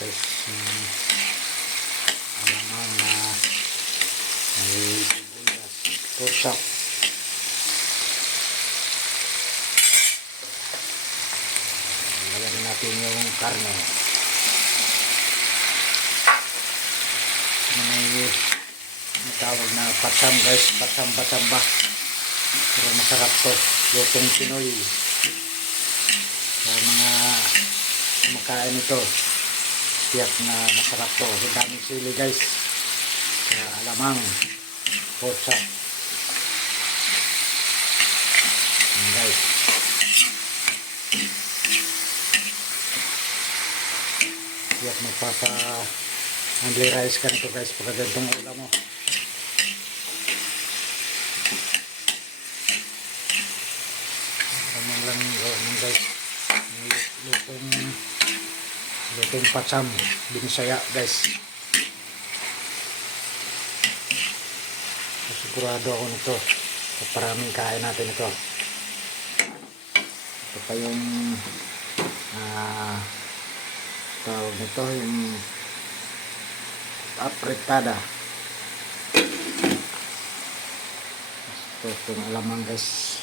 guys, alamang na may sibuyas, pork. Lagyan natin yung karne. May tawag na patsam guys, patsam ba, pero masarap to, lutong Pinoy. Sa mga kumakain ito, tiyak na masarap to. Ang daming sili guys, alamang pork. Guys, tiyak magpapa only rice ka nito guys pagka ganitong ulam mo. Naman lang guys, lutong patsam binisaya guys. Sigurado ako nito, paraming kain natin ito. Ito pa yung tawag nito, yung apretada. Itong alamang guys,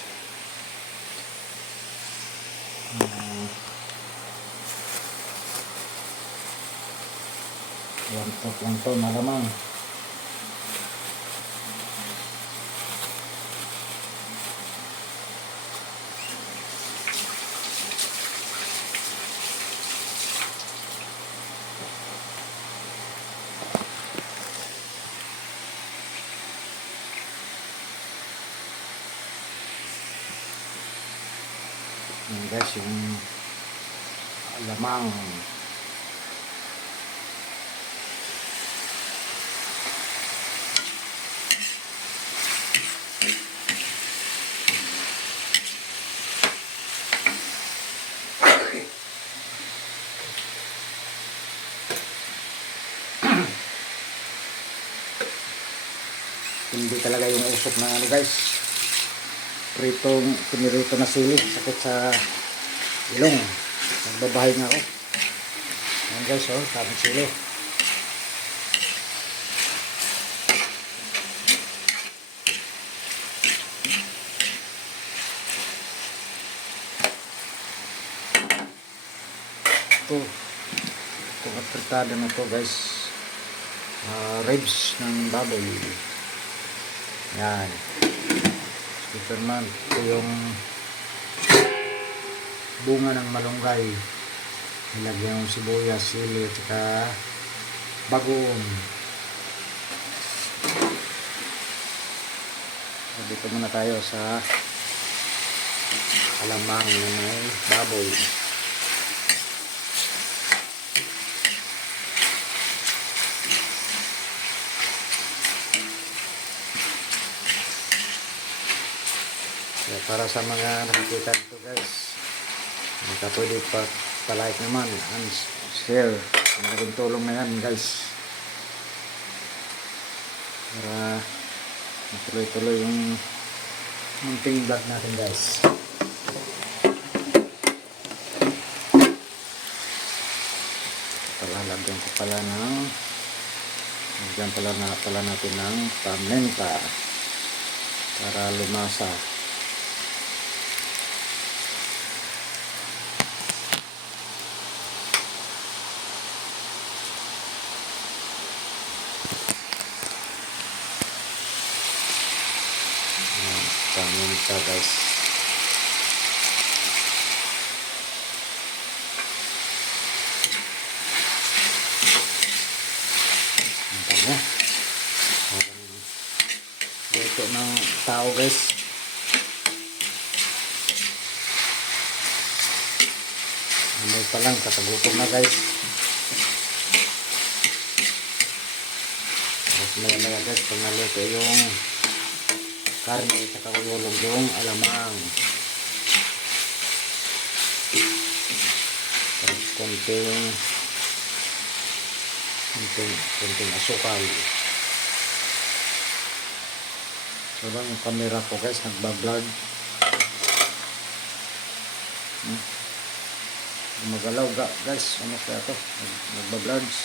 yan lang to, malamang. Yan guys, yung alamang. Hindi talaga yung usok na ano guys, pinirito na sili, sakit sa ilong, nagbabahay nga ako. Ayan guys, daming sili. Itong apretada na to guys, ribs ng baboy. Yan. Superman. Ito yung bunga ng malunggay. Nilagyan yung sibuyas, sili, at saka bagoong. Dito muna tayo sa alamang na may baboy. Para sa mga nakikita ito guys, pwede pa-like naman and share. Malaking tulong na yan guys, para matuloy-tuloy yung munting vlog natin guys. Lagyan ko pala ng natin ng paminta para lumasa. Paminta guys. Parang luto ng tao guys. Amoy pa lang, katagutom na guys. Tapos maya guys, pag naluto yung karne, saka ululog yung alamang. Tapos konting asukal. So lang yung camera ko guys, nagbablog. Magalaw guys. Ano kaya to? Nagbablurge.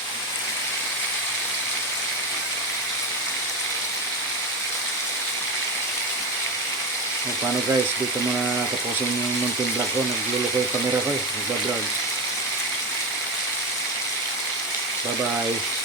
O paano guys, dito muna natapusin yung munting vlog ko. Nagluluko yung camera ko eh. Nagbablurge. Bye bye.